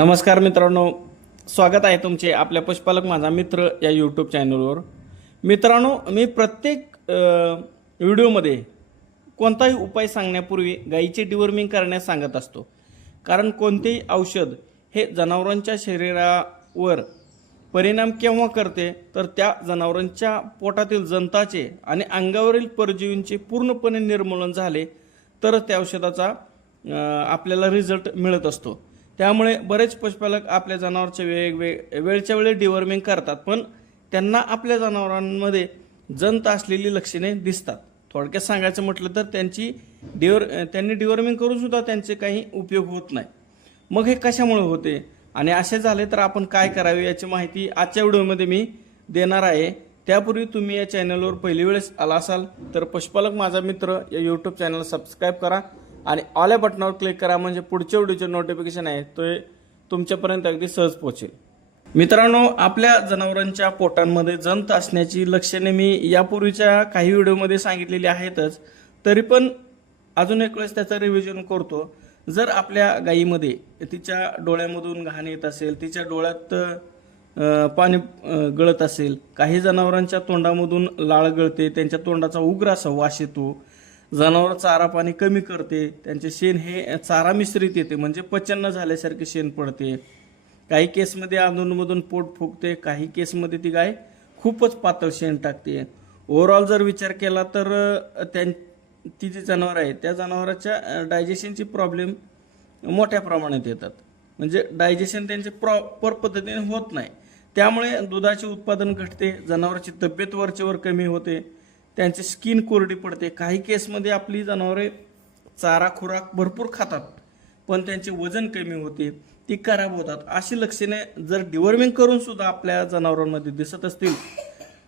नमस्कार मित्रांनो स्वागत आहे तुमचे आपल्या पशुपालक माझा मित्र या यूट्यूब चॅनलवर मित्रांनो मी प्रत्येक व्हिडिओमध्ये कोणताही उपाय सांगण्यापूर्वी गाईचे डिवर्मिंग करण्यास सांगत असतो. कारण कोणतेही औषध हे जनावरांच्या शरीरावर परिणाम केव्हा करते तर त्या जनावरांच्या पोटातील जंताचे आणि अंगावरील परजीवींचे पूर्णपणे निर्मूलन झाले तरच त्या औषधाचा आपल्याला रिझल्ट मिळत असतो. त्यामुळे बरेच पशुपालक आपल्या जनावरचे वेगवेग वेळच्या वेळी डिवर्मिंग करतात पण त्यांना आपल्या जनावरांमध्ये जंत असलेली लक्षणे दिसतात. थोडक्यात सांगायचं म्हटलं तर त्यांची डिवर त्यांनी डिवर्मिंग करूनसुद्धा त्यांचे काही उपयोग होत नाही. मग हे कशामुळे होते? आणि असे झाले तर आपण काय करावे याची माहिती आजच्या व्हिडिओमध्ये मी देणार आहे. त्यापूर्वी तुम्ही या चॅनलवर पहिली वेळेस आला असाल तर पशुपालक माझा मित्र या यूट्यूब चॅनल सबस्क्राईब करा. आणि ऑल या बटनावर क्लिक करा म्हणजे पुढच्या व्हिडिओचे नोटिफिकेशन आहे ते तुमच्यापर्यंत अगदी सहज पोहोचेल. मित्रांनो आपल्या जनावरांच्या पोटांमध्ये जंत असण्याची लक्षणे मी यापूर्वीच्या काही व्हिडिओमध्ये सांगितलेली आहेतच. तरी पण अजून एक वेळेस त्याचं रिव्हिजन करतो. जर आपल्या गायीमध्ये तिच्या डोळ्यामधून घाण येत असेल तिच्या डोळ्यात पाणी गळत असेल काही जनावरांच्या तोंडामधून लाळ गळते त्यांच्या तोंडाचा उग्र असा वास येतो जनावर चारा पाणी कमी करते त्यांचे शेण हे चारा मिश्रित येते म्हणजे पचन न झाल्यासारखे शेण पडते. काही केसमध्ये अधूनमधून पोट फुगते काही केसमध्ये ती गाय खूपच पातळ शेण टाकते. ओव्हरऑल जर विचार केला तर त्यां ती जी जनावर आहे त्या जनावराच्या डायजेशनची प्रॉब्लेम मोठ्या प्रमाणात येतात. म्हणजे डायजेशन त्यांचे प्रॉपर पद्धतीने होत नाही. त्यामुळे दुधाचे उत्पादन घटते जनावराची तब्येत वरचेवर कमी होते त्यांची स्किन कोरडी पडते. काही केसमध्ये आपली जनावरे चारा खुराक भरपूर खातात पण त्यांचे वजन कमी होते ती खराब होतात. अशी लक्षणे जर डिवर्मिंग करून सुद्धा आपल्या जनावरांमध्ये दिसत असतील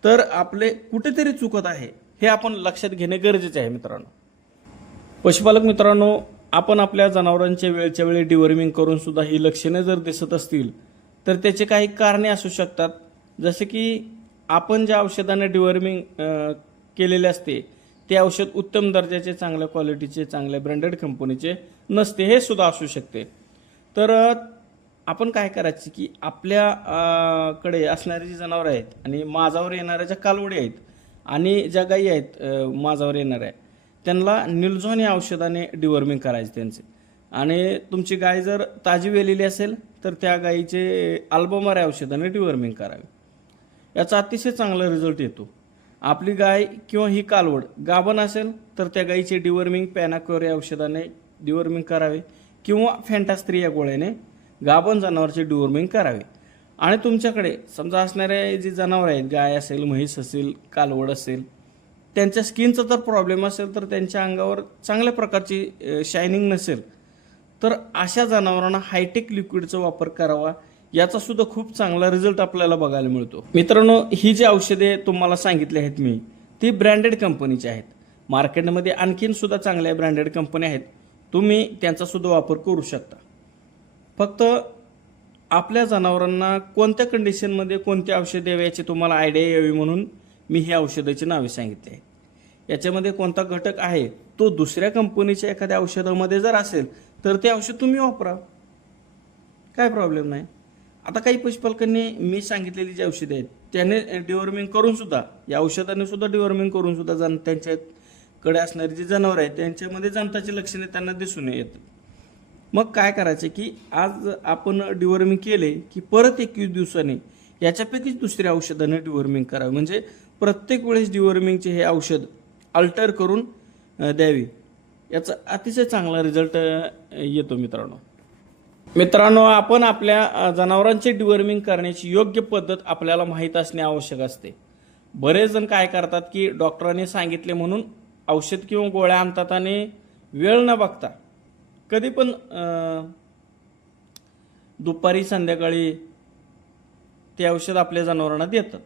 तर आपले कुठेतरी चुकत आहे हे आपण लक्षात घेणे गरजेचे आहे मित्रांनो. पशुपालक मित्रांनो आपण आपल्या जनावरांच्या वेळच्या वेळी डिवर्मिंग करून सुद्धा ही लक्षणे जर दिसत असतील तर त्याचे काही कारणे असू शकतात. जसे की आपण ज्या औषधाने डिवर्मिंग केलेले असते. ते औषध उत्तम दर्जाचे चांगल्या क्वालिटीचे चांगल्या ब्रँडेड कंपनीचे नसते हे सुद्धा असू शकते. तर आपण काय करायचे की आपल्या कडे असणारी जी जनावरं आहेत आणि माझावर येणाऱ्या ज्या कालवडी आहेत आणि ज्या गायी आहेत माझावर येणाऱ्या त्यांना निलझॉन या औषधाने डिवर्मिंग करायचे त्यांचे. आणि तुमची गाय जर ताजी वेलेली असेल तर त्या गायीचे अल्बमार या औषधाने डिवर्मिंग करावे. याचा अतिशय चांगला रिझल्ट येतो. आपली गाय किंवा ही कालवड गाभण असेल तर त्या गायीचे डिवर्मिंग पॅनाक्युअर या औषधाने डिवर्मिंग करावे किंवा फॅन्टास्त्री या गोळ्याने गाभण जनावरचे डिवर्मिंग करावे. आणि तुमच्याकडे समजा असणारे जी जनावर आहेत गाय असेल म्हैस असेल कालवड असेल त्यांच्या स्किनचा जर प्रॉब्लेम असेल तर त्यांच्या अंगावर चांगल्या प्रकारची शायनिंग नसेल तर अशा जनावरांना हायटेक लिक्विडचा वापर करावा याचा सुद्धा खूप चांगला रिझल्ट आपल्याला बघायला मिळतो. मित्रांनो ही जी औषधे तुम्हाला सांगितली आहेत मी ती ब्रँडेड कंपनीची आहेत. मार्केटमध्ये आणखीन सुद्धा चांगल्या ब्रँडेड कंपन्या आहेत. तुम्ही त्यांचा सुद्धा वापर करू शकता. फक्त आपल्या जनावरांना कोणत्या कंडिशनमध्ये कोणते औषध द्यावे याची तुम्हाला आयडिया यावी म्हणून मी ही औषधाची नावे सांगितली आहेत. याच्यामध्ये कोणता घटक आहे? तो दुसऱ्या कंपनीच्या एखाद्या औषधामध्ये जर असेल तर ते औषध तुम्ही वापरा. काय प्रॉब्लेम नाही. आता काही पशुपालकांनी मी सांगितलेली जी औषधे आहेत त्याने डिवॉर्मिंग करून सुद्धा या औषधाने सुद्धा डिवॉर्मिंग करून सुद्धा जन त्यांच्याकडे असणारी जी जनावर आहेत त्यांच्यामध्ये जंताची लक्षणे त्यांना दिसून येत. मग काय करायचं की आज आपण डिवॉर्मिंग केले की परत एकवीस दिवसाने याच्यापैकीच दुसऱ्या औषधाने डिवॉर्मिंग करावे. म्हणजे प्रत्येक वेळेस डिवॉर्मिंगचे हे औषध अल्टर करून द्यावी. याचा अतिशय चांगला रिझल्ट येतो मित्रांनो. मित्रांनो आपण आपल्या जनावरांची जनावरांचे डिवर्मिंग करण्याची योग्य पद्धत आपल्याला माहीत असणे आवश्यक असते. बरेच जण काय करतात की डॉक्टरांनी सांगितले म्हणून औषध किंवा गोळ्या आणतात आणि वेळ न बघता कधी पण दुपारी संध्याकाळी ते औषध आपल्या जनावरांना देतात.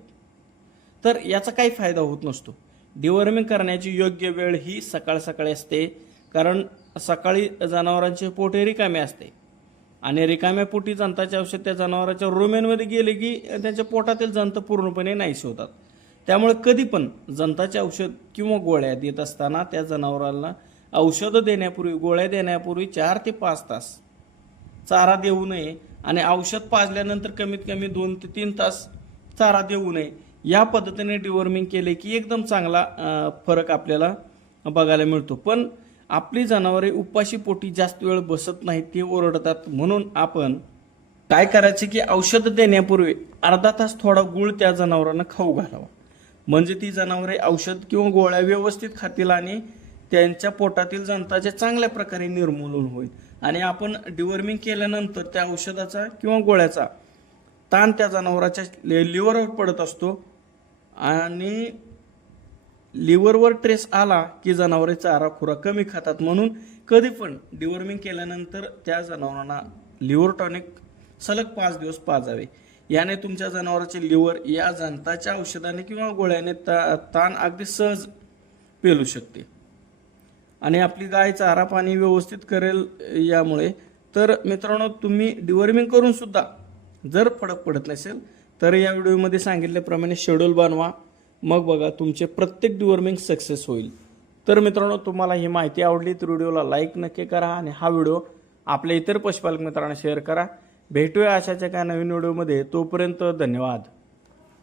तर याचा काही फायदा होत नसतो. डिवर्मिंग करण्याची योग्य वेळ ही सकाळ सकाळी असते कारण सकाळी जनावरांचे पोटेरी कमी असते. आणि रिकाम्या पोटी जंताचे औषध त्या जनावराच्या रोमेनमध्ये गेले की त्यांच्या पोटातील जंत पूर्णपणे नाहीसे होतात. त्यामुळे कधी पण जंताचे औषध किंवा गोळ्या देत असताना त्या जनावरांना औषधं देण्यापूर्वी गोळ्या देण्यापूर्वी चार ते पाच तास चारा देऊ नये आणि औषध पाजल्यानंतर कमीत कमी दोन ते तीन तास चारा देऊ नये. या पद्धतीने डिवॉर्मिंग केले की एकदम चांगला फरक आपल्याला बघायला मिळतो. पण आपली जनावरे उपाशी पोटी जास्त वेळ बसत नाहीत ते ओरडतात. म्हणून आपण काय करायचे की औषध देण्यापूर्वी अर्धा तास थोडा गुळ त्या जनावरांना खाऊ घालावा. म्हणजे ती जनावरे औषध किंवा गोळ्या व्यवस्थित खातील आणि त्यांच्या पोटातील जंताचे चांगल्या प्रकारे निर्मूलन होईल. आणि आपण डिवर्मिंग केल्यानंतर त्या औषधाचा किंवा गोळ्याचा ताण त्या जनावराच्या लिव्हरवर पडत असतो. आणि लिव्हरवर ट्रेस आला की जनावरे चारा खुरा कमी खातात म्हणून कधी पण डिवर्मिंग केल्यानंतर त्या जनावरांना लिव्हर टॉनिक सलग पाच दिवस पाजावे. याने तुमच्या जनावराचे लिव्हर या जंताच्या औषधाने किंवा गोळ्याने ता ताण अगदी सहज पेलू शकते. आणि आपली गाय चारा पाणी व्यवस्थित करेल यामुळे तर मित्रांनो तुम्ही डिवर्मिंग करून सुद्धा जर फरक पडत नसेल तर या व्हिडिओमध्ये सांगितल्याप्रमाणे शेड्यूल बनवा. मग बघा तुमचे प्रत्येक डिवॉर्मिंग सक्सेस होईल. तर मित्रांनो तुम्हाला ही माहिती आवडली तर व्हिडिओला लाईक नक्की करा आणि हा व्हिडिओ आपल्या इतर पशुपालक मित्रांना शेअर करा. भेटूया अशाच्या काय नवीन व्हिडिओमध्ये. तोपर्यंत धन्यवाद.